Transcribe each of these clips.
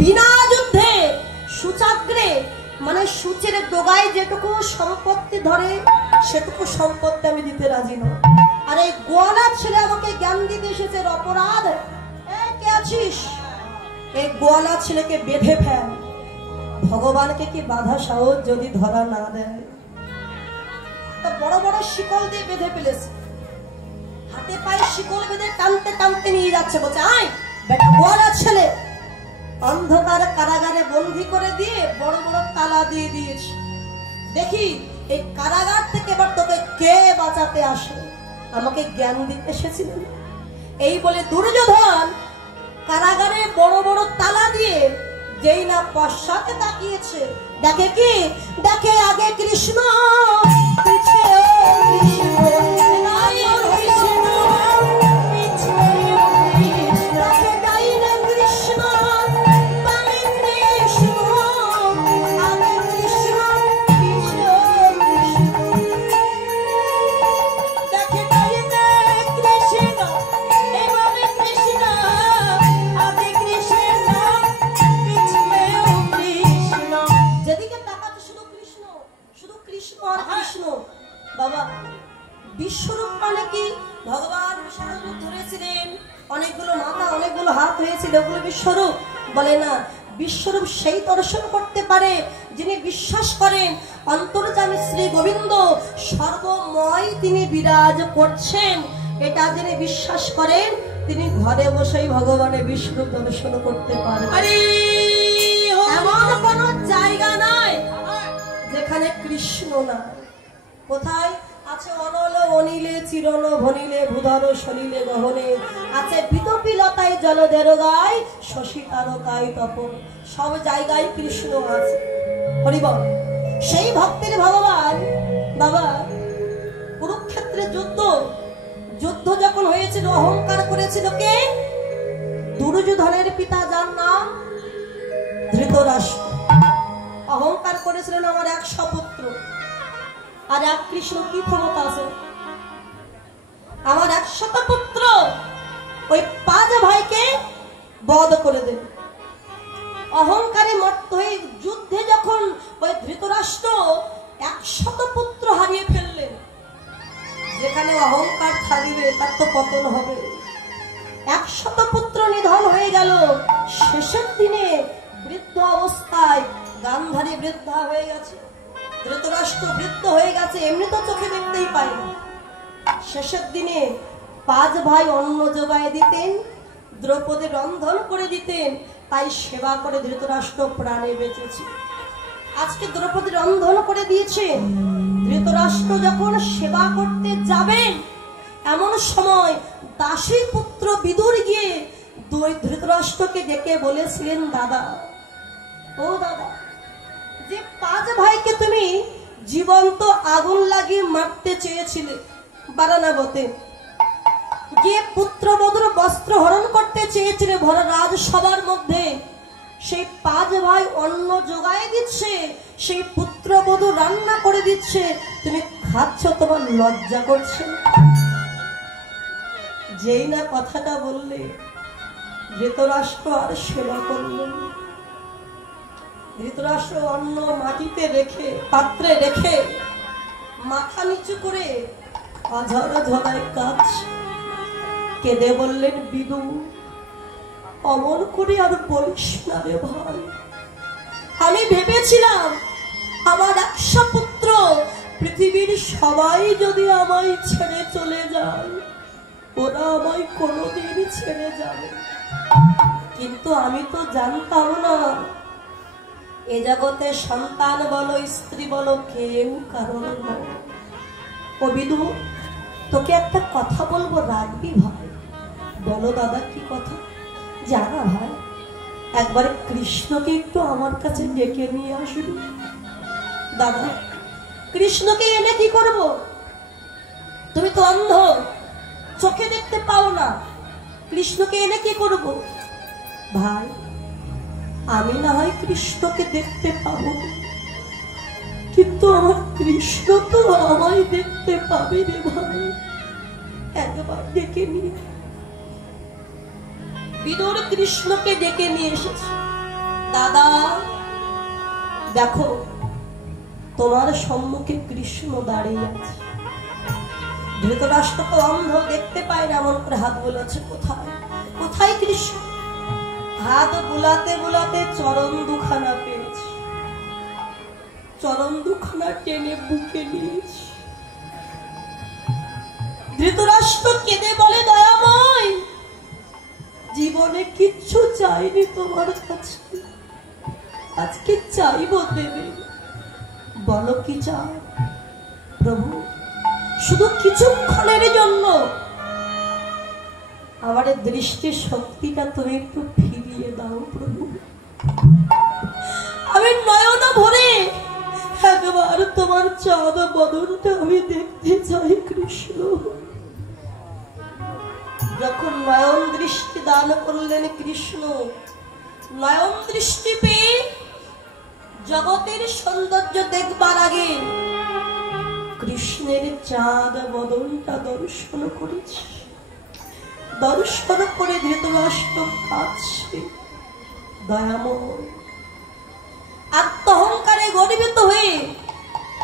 বিনা যুদ্ধে সুচাগ্রে মানে সূচের ডোগায় যেটুকু সম্পত্তি ধরে সেটুকু সম্পত্তি আমি দিতে রাজি নই। আর এই গোয়ালা ছেলে আমাকে জ্ঞান দিতে এসেছে অপরাধ। কে আছিস? এই গোয়ালা ছেলেকে বেঁধে ফেল। ভগবানকে কি বাধা সাহস যদি ধরা না দেয়, বড় বড় শিকল দিয়ে বেঁধে ফেলেছে, হাতে পায়ে শিকল বেঁধে টানতে টানতে নিয়ে যাচ্ছে। বলছে আয় বেটা গোয়ালা ছেলে। অন্ধকার কারাগারে বন্দী করে দিয়ে বড় বড় তালা দিয়ে দিয়েছে। দেখি এই কারাগার থেকে এবার তোকে কে বাঁচাতে আসে। আমাকে জ্ঞান দিতে এসেছিলেন। এই বলে দুর্যোধন কারাগারে বড় বড় তালা দিয়ে যেই না পশ্চাতে তাকিয়েছে, দেখে কি? দেখে আগে কৃষ্ণ, পিছে বিশ্বরূপ মানে কি? ভগবান বিশাল রূপ ধরেছিলেন, অনেকগুলো মাথা অনেকগুলো হাত হয়েছিল, ওগুলো বিশ্বরূপ বলে না। বিশ্বরূপ সেই দর্শন করতে পারে যিনি বিশ্বাস করেন অন্তর্যামী শ্রী গোবিন্দ সর্বময় তিনি বিরাজ করছেন। এটা যিনি বিশ্বাস করেন তিনি ঘরে বসেই ভগবানের বিশ্বরূপ দর্শন করতে পারেন। এমন কোন জায়গা নাই যেখানে কৃষ্ণ নাই। কোথায় আছে? অনল অনিলে চিরন ভনিলে ভূধর সলিলে গহনে, আছে বিতপি লতায় জলধের গায় শশী তারকায় তপন। সব জায়গায় কৃষ্ণ আছে। হরিবল। সেই ভক্তের ভগবান বাবা কুরুক্ষেত্রে যুদ্ধ যখন হয়েছিল অহংকার করেছিল কে? দুর্যোধনের পিতা, যার নাম ধৃতরাষ্ট্র। অহংকার করেছিলেন আমার 100 পুত্র। আর এক কৃষ্ণ কি ক্ষমতা আছে? আমার 100 পুত্র ওই 5 ভাইকে বধ করে দেবে। অহংকারে মত্ত হয়ে যুদ্ধে যখন ওই ধৃতরাষ্ট্র 100 পুত্র হারিয়ে ফেললেন, যেখানে অহংকার থাকবে তার তো পতন হবে। 100 পুত্র নিধন হয়ে গেল। শেষের দিনে বৃদ্ধ অবস্থায় গান্ধারী বৃদ্ধা হয়ে গেছে, ধৃতরাষ্ট্র বৃদ্ধ হয়ে গেছে, এমনি তো চোখে দেখতেই পাই না। শেষের দিনে 5 ভাই অন্ন জোগায় দিতেন, দ্রৌপদী রন্ধন করে দিতেন, তাই সেবা করে ধৃতরাষ্ট্র প্রাণে বেঁচেছে। আজকে দ্রৌপদী রন্ধন করে দিয়েছে। ধৃতরাষ্ট্র যখন সেবা করতে যাবেন এমন সময় দাসী পুত্র বিদুর গিয়ে ধৃতরাষ্ট্রকে ডেকে বলেছিলেন, দাদা ও দাদা, যে 5 ভাইকে তুমি জীবন্ত আগুন লাগিয়ে মারতে চেয়েছিলে বারানাবতে, যে পুত্রবধূর বস্ত্র হরণ করতে চেয়েছিলে ভরা রাজসভার মধ্যে, সেই 5 ভাই অন্ন জোগায় দিচ্ছে, সেই পুত্রবধূ রান্না করে দিচ্ছে, তুমি খাচ্ছ, তোমার লজ্জা করছে? যেই না কথাটা বললে ধৃতরাষ্ট্র আর সেবা করলেন। ধৃতরাষ্ট্র অন্ন মাটিতে রেখে, পাত্রে রেখে, মাথা নিচু করে অঝরা ঝরায় কাজ কেঁদে বললেন, বিদু অমন করে আর বলিস না রে ভাই। আমি ভেবেছিলাম আমার 100 পুত্র পৃথিবীর সবাই যদি আমায় ছেড়ে চলে যায়, ওরা আমায় কোনোদিন ছেড়ে যাবে, কিন্তু আমি তো জানতাম না এ জগতে সন্তান বলো স্ত্রী বলো কেউ কারণ নয়। ও বিদু, তোকে একটা কথা বলবো, রাখবি ভাই? বলো দাদা, কি কথা? জানা ভাই, একবার কৃষ্ণকে একটু আমার কাছে ডেকে নিয়ে আসবি। দাদা, কৃষ্ণকে এনে কি করব? তুমি তো অন্ধ, চোখে দেখতে পাও না, কৃষ্ণকে এনে কি করব? ভাই, আমি না হয় কৃষ্ণকে দেখতে পাবো, কিন্তু আমার কৃষ্ণ তো আমায় দেখতে পাবে রে ভাই। একবার ডেকে নিয়ে বিদুর কৃষ্ণকে ডেকে নিয়ে এসেছে। দাদা দেখো, তোমার সম্মুখে কৃষ্ণ দাঁড়িয়ে আছে। ধৃতরাষ্ট্র তো অন্ধ, দেখতে পায় না, এমন করে হাত বোলাচ্ছে। কোথায় কোথায় কৃষ্ণ? হাত বুলাতে বুলাতে চরণ দুখানা পেয়েছে, চরণ দুখানা টেনে বুকে নিয়েছে। ধৃতরাষ্ট্র কেঁদে বলে, দয়াময়, জীবনে কিচ্ছু চাইনি তোমার কাছে, আজকে চাইব দেবে, বলো কি চাও? প্রভু, শুধু কিছুক্ষণের জন্য আমার দৃষ্টি শক্তিটা তুমি একটু ফিরিয়ে দাও প্রভু। আমি নয়ন ভরে একবার তোমার চাঁদ বদনটা আমি দেখতে চাই কৃষ্ণ। যখন নয়ন দৃষ্টি দান করলেন কৃষ্ণ, নয়ন দৃষ্টি পেয়ে জগতের সৌন্দর্য দেখবার আগে কৃষ্ণের চাঁদ বদনটা দর্শন করেছে। দর্শন করে ধৃতরাষ্ট্র কাঁদছে। দয়াময়, আত্মহংকারে গর্বিত হয়ে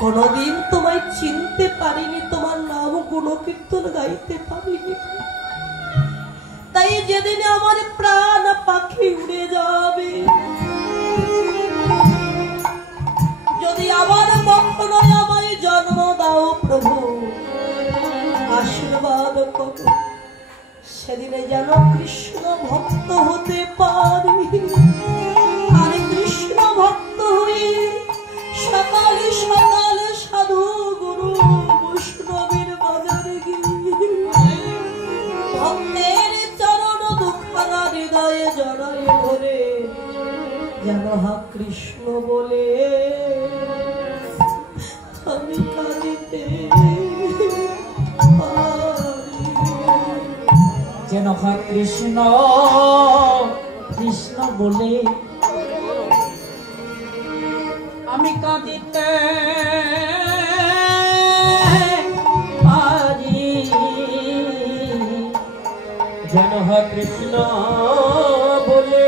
কোনদিন তোমায় চিনতে পারিনি, তোমার নাম গুণকীর্তন গাইতে পারিনি, তাই যেদিন আমার প্রাণ পাখি উড়ে যাবে, যদি আবার কখনো আমায় জন্ম দাও প্রভু, আশীর্বাদ করো, সেদিনে যেন কৃষ্ণ ভক্ত হতে পারি। আর কৃষ্ণ ভক্ত হয়ে সকালে সকালে সাধু গুরু বৈষ্ণবের বাজারে গিয়ে ভক্তের চরণ দুখানা হৃদয়ে জড়ায় ধরে যেন হা কৃষ্ণ বলে আমি কাঁদিতে যেন হা কৃষ্ণ কৃষ্ণ বলে আমি কাঁদিতে পারি। যেন হা কৃষ্ণ বলে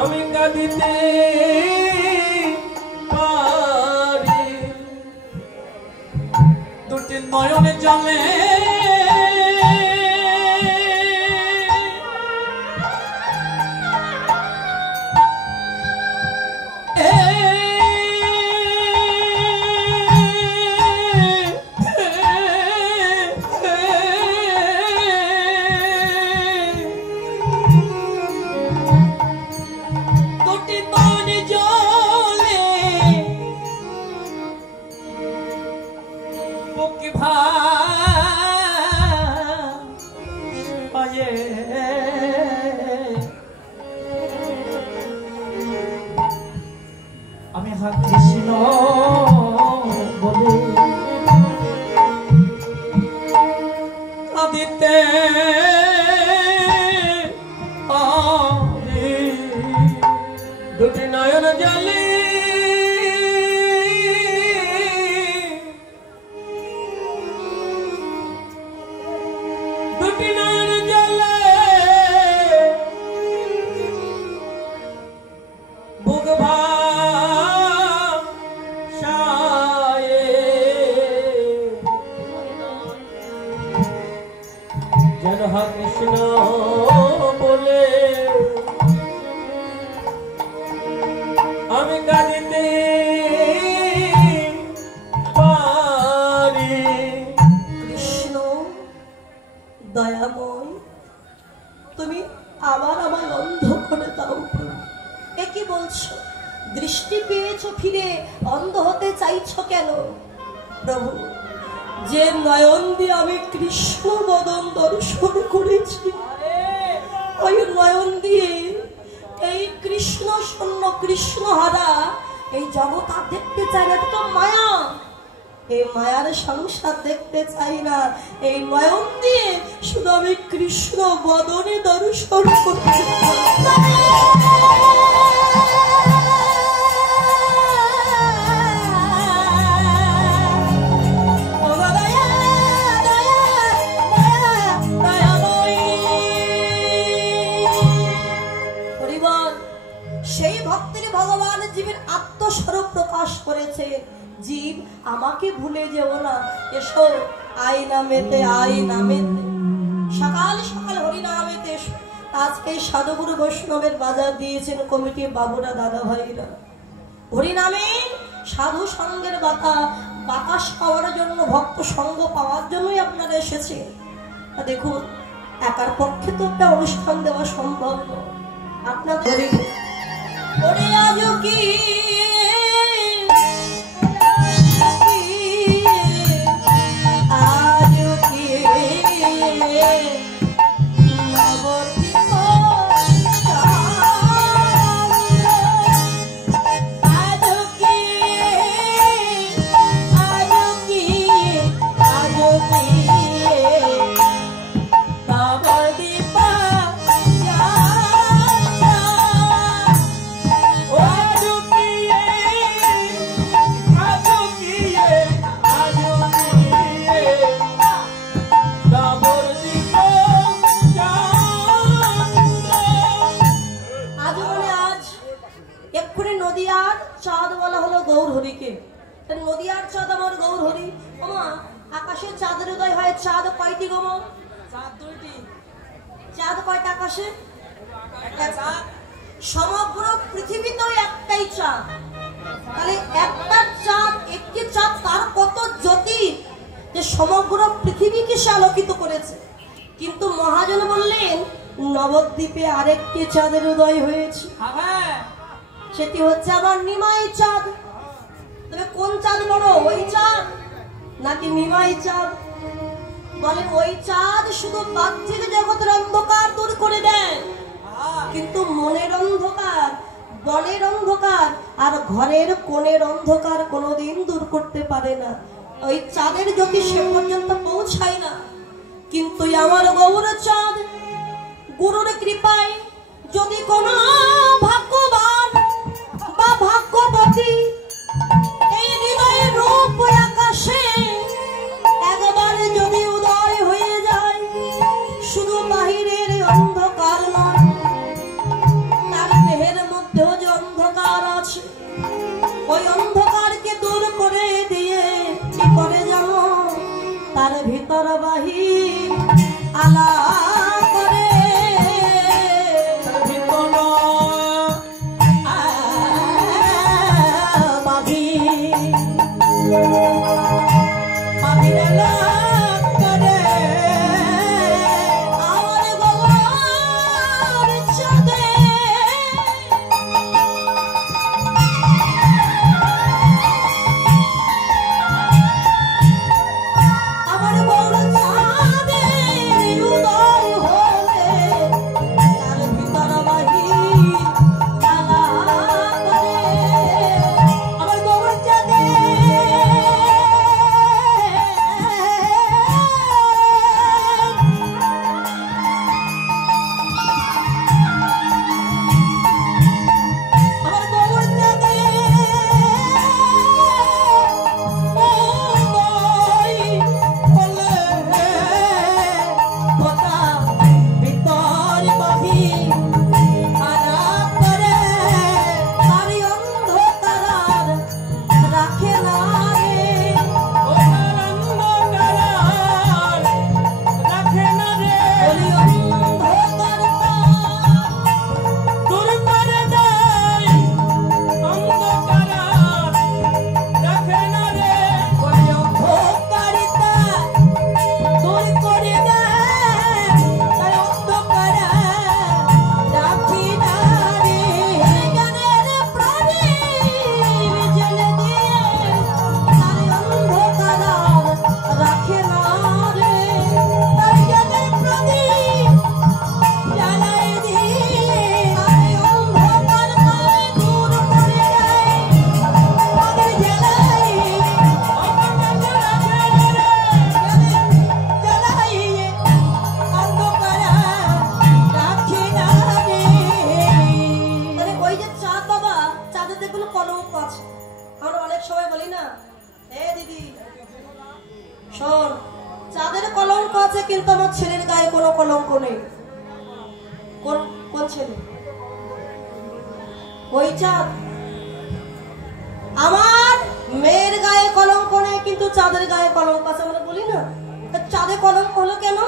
আমি কাঁদিতে পারি। দুটি নয়নে জলে আমি হা কৃষ্ণ বলে কাঁদিতে পারি। দুটি নয়ন জলে দুটি নয়ন জলে বুক যেন হা কৃষ্ণ বলে আমি কাঁদিতে পারি। কৃষ্ণ দয়াময়, তুমি আবার আমায় অন্ধ করে দাও প্রভু। এ কি বলছো? দৃষ্টি পেয়েছো, ফিরে অন্ধ হতে চাইছো কেন প্রভু? যে নয়ন দিয়ে আমি কৃষ্ণ বদন দর্শন করেছি, ওই নয়ন দিয়ে এই কৃষ্ণ শূন্য কৃষ্ণ হারা এই জগৎ আর দেখতে চাই না। তো মায়া, এই মায়ার সংসার দেখতে চাই না। এই নয়ন দিয়ে শুধু আমি কৃষ্ণ বদনে দর্শন করতে চাই। বাস করেছে। জীব আমাকে ভুলে যেও না, এসো আই নামেতে, আই নামেতে, সকাল সকাল হরি নামেতে এসো। আজকে সাধুগুরু বৈষ্ণবের বাজার দিয়েছেন কমিটি বাবুরা, দাদা ভাইরা। হরি নামে সাধু সঙ্গের বাতাস পাওয়ার জন্য, ভক্ত সঙ্গ পাওয়ার জন্যই আপনারা এসেছে। দেখুন, একার পক্ষে তো একটা অনুষ্ঠান দেওয়া সম্ভব নয়। আপনাদের ওরে আজ কি নদিয়ার চাঁদ আমার গৌর হরি। ওমা, আকাশে চাঁদের উদয় হয়, চাঁদ কয়টি গো? চাঁদ দুইটি। চাঁদ কয়টা আকাশে? সমগ্র পৃথিবীতেও একটাই চাঁদ। তাহলে একটা চাঁদ, একটি চাঁদ, তার কত জ্যোতি যে সমগ্র পৃথিবীকে সে আলোকিত করেছে। কিন্তু মহাজন বললেন নবদ্বীপে আরেকটি চাঁদের উদয় হয়েছে, সেটি হচ্ছে আমার নিমাই চাঁদ। তবে কোন চাঁদ বড়, ওই চাঁদ নাকি নিমাই চাঁদ? বলে ওই চাঁদ শুধু বাহ্যিক জগতের অন্ধকার দূর করে দেয়, কিন্তু মনের অন্ধকার, বনের অন্ধকার আর ঘরের কোণের অন্ধকার কোনোদিন দূর করতে পারে না। ওই চাঁদের জ্যোতি সে পর্যন্ত পৌঁছায় না। কিন্তু আমার গৌর চাঁদ গুরুর কৃপায় যদি কোনো ভাগ্যবান বা ভাগ্যবতী এই হৃদয়ের রূপ আকাশে একবার যদি উদয় হয়ে যায়, শুধু বাহিরের অন্ধকার নয়, তার দেহের মধ্যেও যে অন্ধকার আছে, ওই অন্ধকারকে দূর করে দিয়ে কি করে জানো? তার ভিতর বাহির আলা করে। কিন্তু আমার ছেলের গায়ে কোনো কলঙ্ক নেই। কোন ছেলে? ওই চাঁদ আমার কিন্তু চাঁদের গায়ে কলঙ্ক আছে আমরা বলি না, চাঁদে কলঙ্ক হলো কেন?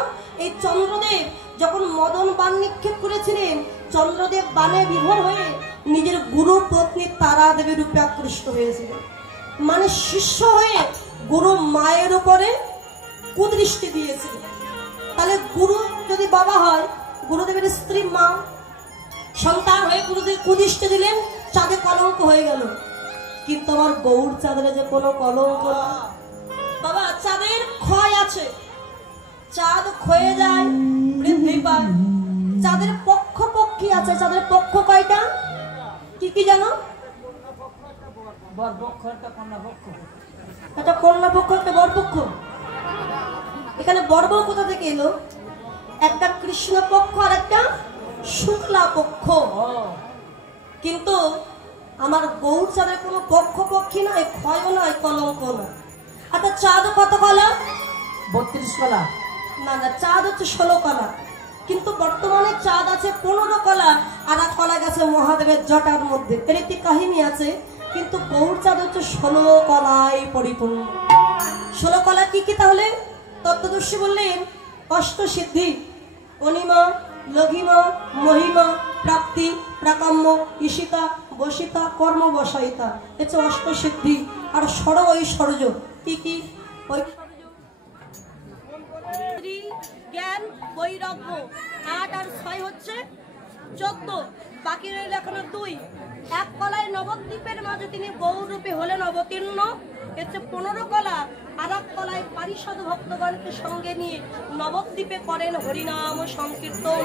এই চন্দ্রদেব যখন মদন বাণ নিক্ষেপ করেছিলেন, চন্দ্রদেব বাণে বিভোর হয়ে নিজের গুরু পত্নী তারা দেবীর রূপে আকৃষ্ট হয়েছিলেন। মানে শিষ্য হয়ে গুরু মায়ের উপরে কুদৃষ্টি দিয়েছিলেন। তাহলে গুরু যদি বাবা হয়, গুরুদেবের স্ত্রী মা সন্তান হয়ে গুরুদেব কুদৃষ্টি দিলেন, চাঁদে কলঙ্ক হয়ে গেল। কিন্তু আমার গৌর চাঁদের যে কোনো কলঙ্ক না বাবা। চাঁদের ক্ষয় আছে, চাঁদ ক্ষয়ে যায়, বৃদ্ধি পায়। চাঁদের পক্ষ পক্ষী আছে, চাঁদের পক্ষ কয়টা? কি কি জানো? একটা কন্যা পক্ষ, একটা বর পক্ষ। এখানে বর্বর কোথা থেকে এলো? একটা কৃষ্ণ পক্ষ আর একটা শুক্লা পক্ষ। কিন্তু আমার গৌর চাঁদের কোনো পক্ষ পক্ষী নয়, ক্ষয়ও নয়, কলঙ্ক নয়। আচ্ছা চাঁদ কত কলা? 32 কলা। না না, চাঁদ হচ্ছে 16 কলা, কিন্তু বর্তমানে চাঁদ আছে 15 কলা, আর এক কলা গেছে মহাদেবের জটার মধ্যে। এর একটি কাহিনী আছে, কিন্তু গৌর চাঁদ হচ্ছে 16 কলায় পরিপূর্ণ। 16 কলা কি কি তাহলে? তত্ত্বদর্শী বললেন অষ্টসিদ্ধি, অনিমা, লঘিমা, মহিমা, প্রাপ্তি, প্রাকাম্য, ঈশিতা, বসিতা, কর্ম বসায়িতা, হচ্ছে অষ্টসিদ্ধি। আর ষড় ঐশ্বর্য কি কি? জ্ঞান, বৈরাগ্য 8 আর 6 হচ্ছে 14, বাকি রইল এখনো 2। এক কলায় নবদ্বীপের মাঝে তিনি গৌরূপে হলেন অবতীর্ণ, হচ্ছে 15 কলা। আর এক কলায় পারিষদ ভক্তগণকে সঙ্গে নিয়ে নবদ্বীপে করেন হরিনাম সংকীর্তন।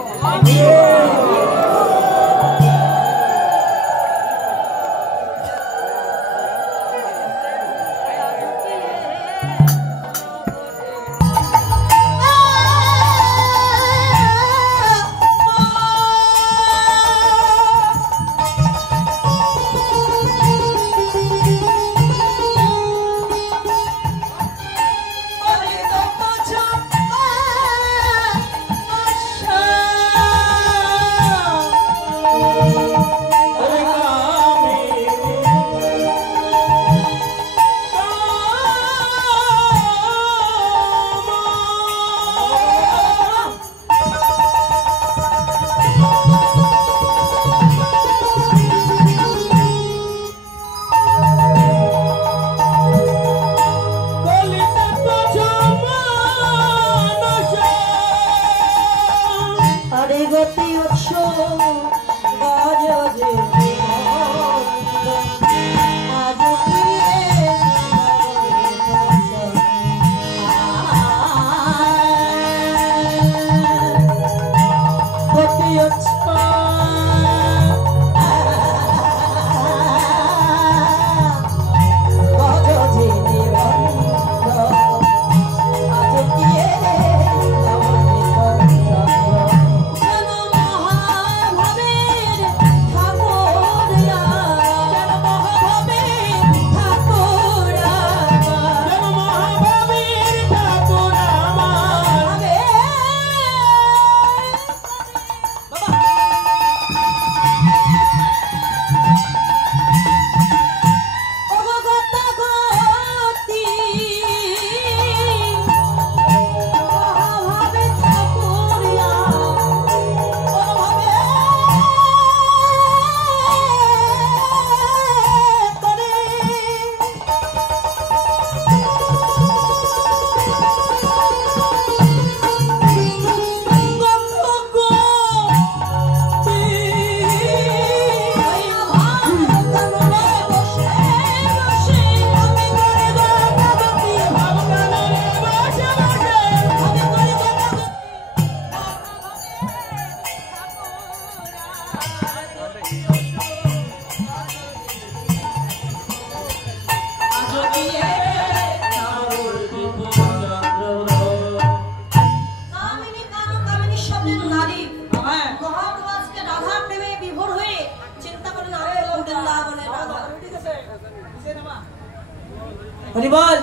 হরি বল।